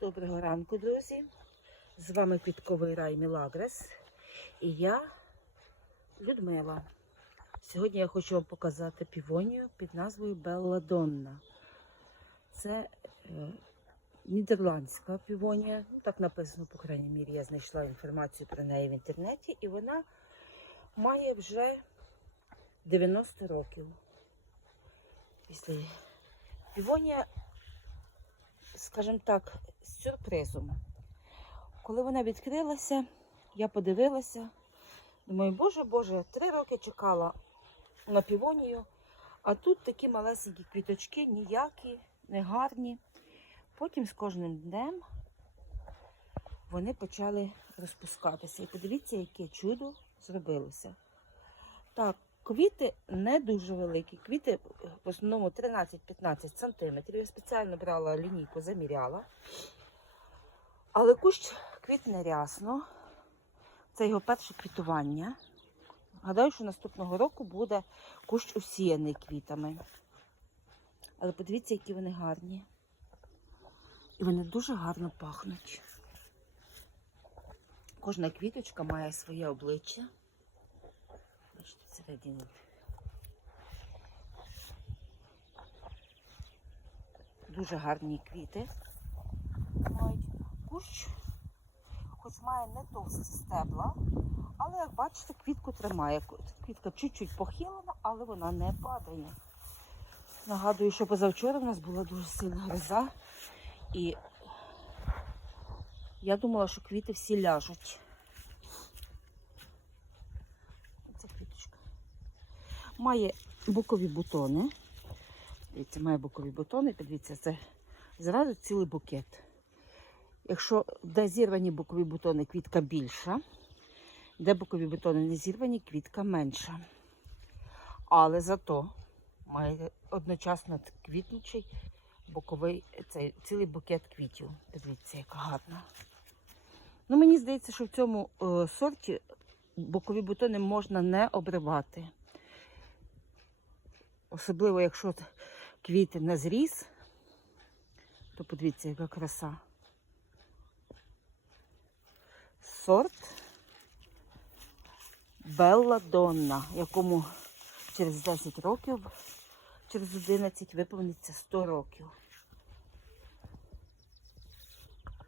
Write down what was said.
Доброго ранку, друзі! З вами Квітковий рай Мілагрес і я Людмила. Сьогодні я хочу вам показати півонію під назвою Белладонна. Це е, нідерландська півонія. Ну, так написано, по крайній мірі, я знайшла інформацію про неї в інтернеті, і вона має вже 90 років. Після півонія скажімо так, сюрпризом. Коли вона відкрилася, я подивилася, думаю, боже Боже, три роки чекала на півонію, а тут такі малесенькі квіточки, ніякі, не гарні. Потім з кожним днем вони почали розпускатися. І подивіться, яке чудо зробилося. Так, квіти не дуже великі. Квіти в основному 13-15 см. Я спеціально брала лінійку, заміряла. Але кущ квітне рясно. Це його перше квітування. Гадаю, що наступного року буде кущ усіяний квітами. Але подивіться, які вони гарні. І вони дуже гарно пахнуть. Кожна квіточка має своє обличчя. Бачите, всередині. Дуже гарні квіти. Кущ, хоч має не товсті стебла, але як бачите, квітку тримає. Квітка чуть-чуть похилена, але вона не падає. Нагадую, що позавчора в нас була дуже сильна гроза, і я думала, що квіти всі ляжуть. Це квіточка. Має бокові бутони. Дивіться, має бокові бутони. Подивіться, це зразу цілий букет. Якщо де зірвані бокові бутони, квітка більша, де бокові бутони не зірвані, квітка менша. Але зато має одночасно квітнучий боковий цей цілий букет квітів. Подивіться, яка гарна. Ну, мені здається, що в цьому е, сорті бокові бутони можна не обривати. Особливо, якщо квіти на зріз, то подивіться, яка краса. Сорт Белла Донна, якому через 10 років, через 11 виповниться 100 років.